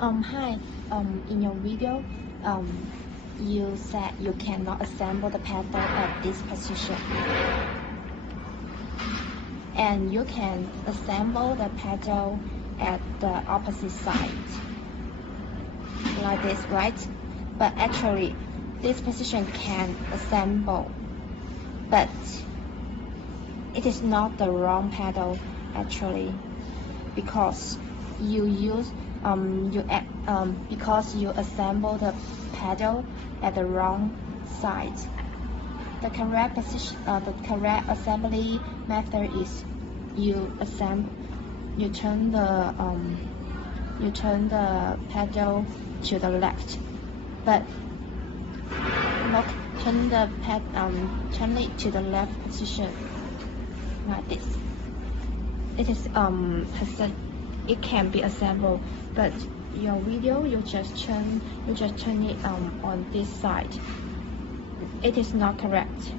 Hi. In your video, you said you cannot assemble the pedal at this position, and you can assemble the pedal at the opposite side, like this, right? But actually, this position can assemble, but it is not the wrong pedal actually, because you use because you assemble the pedal at the wrong side. The correct position, the correct assembly method is you turn the pedal to the left, but not turn it to the left position like this. It can be assembled, but your video you just turn it on this side. It is not correct.